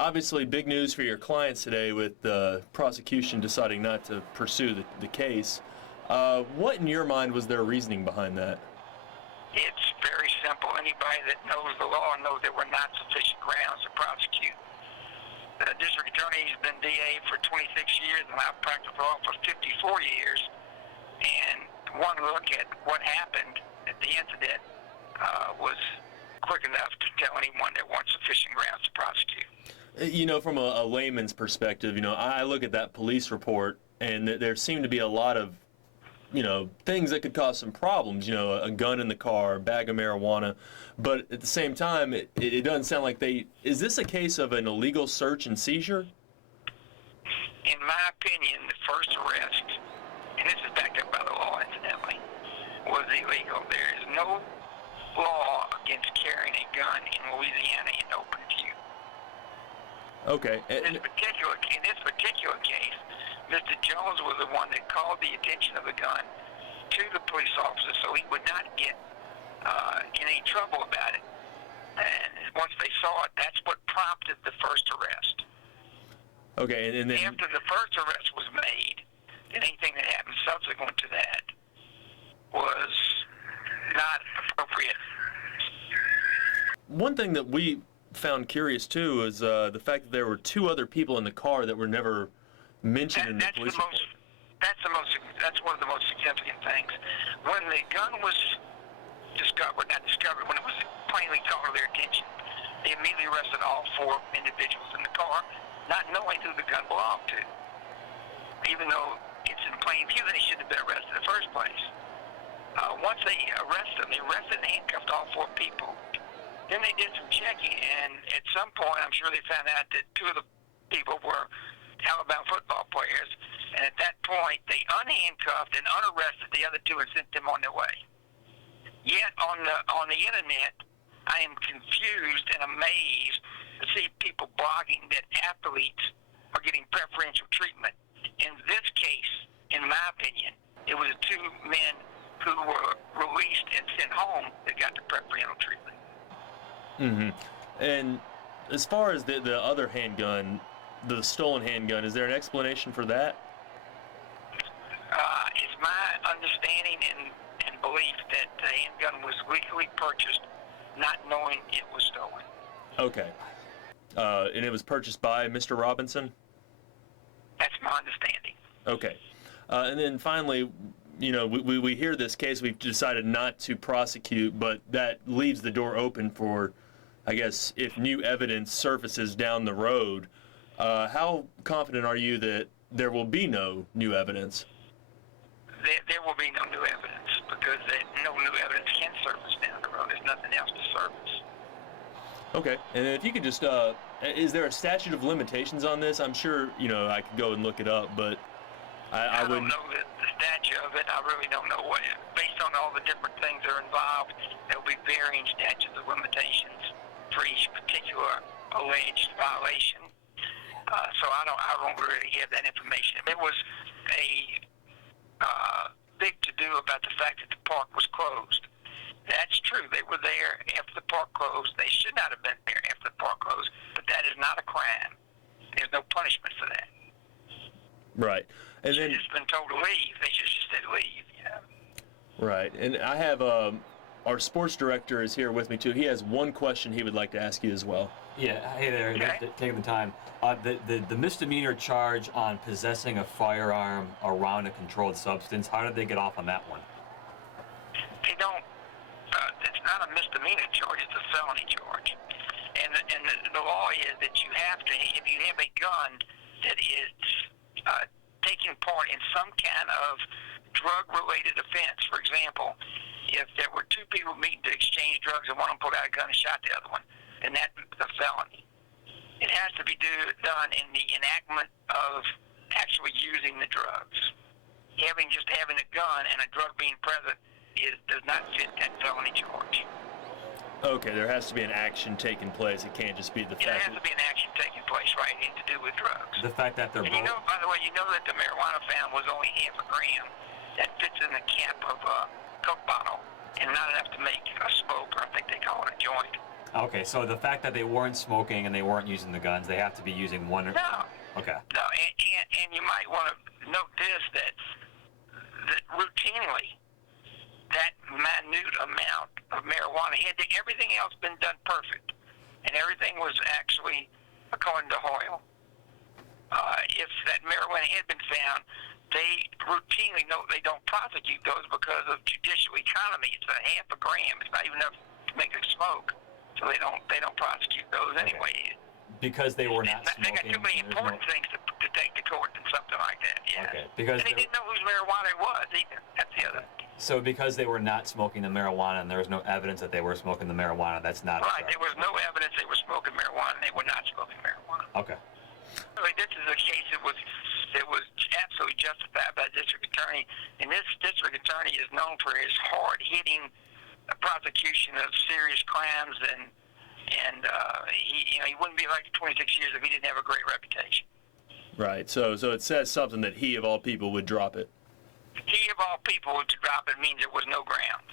obviously big news for your clients today with the prosecution deciding not to pursue the case. What in your mind was their reasoning behind that? It's very simple. Anybody that knows the law knows there were not sufficient grounds to prosecute. The district attorney has been DA for 26 years, and I've practiced law for 54 years. And one look at what happened at the incident was quick enough to tell anyone there weren't sufficient grounds to prosecute. You know, from a layman's perspective, you know, I look at that police report, and there seemed to be a lot of, you know, things that could cause some problems, you know, a gun in the car, a bag of marijuana, but at the same time, it doesn't sound like is this a case of an illegal search and seizure? In my opinion, the first arrest, and this is backed up by the law incidentally, was illegal. There is no law against carrying a gun in Louisiana in open view. Okay. In this particular case, Mr. Jones was the one that called the attention of the gun to the police officer so he would not get in any trouble about it. And once they saw it, that's what prompted the first arrest. Okay, and then after the first arrest was made, and anything that happened subsequent to that was not appropriate. One thing that we found curious too is the fact that there were two other people in the car that were never mentioned in the police report. That's one of the most significant things. When the gun was when it was plainly called to their attention, they immediately arrested all four individuals in the car, not knowing who the gun belonged to. Even though it's in plain view that he shouldn't have been arrested in the first place. Once they arrested and handcuffed all four people. Then they did some checking, and at some point, I'm sure they found out that two of the people were Alabama football players, and at that point, they unhandcuffed and unarrested the other two and sent them on their way. Yet, on the internet, I am confused and amazed to see people blogging that athletes are getting preferential treatment. In this case, in my opinion, it was the two men who were released and sent home that got the preferential treatment. Mm-hmm. And as far as the other handgun, the stolen handgun, is there an explanation for that? It's my understanding and belief that the handgun was legally purchased, not knowing it was stolen. Okay. And it was purchased by Mr. Robinson? That's my understanding. Okay. And then finally, you know, we hear this case, we've decided not to prosecute, but that leaves the door open for, I guess, if new evidence surfaces down the road. How confident are you that there will be no new evidence? There will be no new evidence because no new evidence can surface down the road. There's nothing else to surface. Okay. And if you could just, is there a statute of limitations on this? I'm sure, you know, I could go and look it up, but I wouldn't. I don't know the statute of it. I really don't know what. Based on all the different things that are involved, there will be varying statutes of limitations for each particular alleged violation. So I don't really have that information. There was a big to-do about the fact that the park was closed. That's true. They were there after the park closed. They should not have been there after the park closed, but that is not a crime. There's no punishment for that. Right. And They've then just been told to leave. They just said leave, you know. Right. And I have our sports director is here with me too. He has one question he would like to ask you as well. Yeah, hey there, okay. Taking the time. The misdemeanor charge on possessing a firearm around a controlled substance, how did they get off on that one? They don't, it's not a misdemeanor charge, it's a felony charge. And the law is that you have to, if you have a gun that is taking part in some kind of drug-related offense, for example, if there were two people meeting to exchange drugs and one of them pulled out a gun and shot the other one, then that's a felony. It has to be done in the enactment of actually using the drugs. Having a gun and a drug being present does not fit that felony charge. Okay, there has to be an action taking place. It can't just be the fact. There has to be an action taking place, right, and to do with drugs. The fact that they're and you know, by the way, you know that the marijuana found was only half a gram. That fits in the cap of a Coke bottle, and not enough to make a smoke, or I think they call it a joint. Okay, so the fact that they weren't smoking and they weren't using the guns, they have to be using one. No. Okay. No, and you might want to note this, that routinely, that minute amount of marijuana everything else been done perfect, and everything was actually according to Hoyle. If that marijuana had been found, they routinely they don't prosecute those because of judicial economy. It's a half a gram. It's not even enough to make it smoke, so they don't prosecute those anyway. Because they were not They got smoking. too many important things to take to court and something like that. Yeah. Okay. Because and they didn't know whose marijuana it was either. That's the other. So because they were not smoking the marijuana and there was no evidence that they were smoking the marijuana, that's not right. There was no evidence they were smoking marijuana. They were not smoking marijuana. Okay. This is a case that was absolutely justified by the district attorney, and this district attorney is known for his hard-hitting prosecution of serious crimes, and he wouldn't be elected 26 years if he didn't have a great reputation. Right. So it says something that he of all people would drop it. He of all people would drop it means there was no grounds.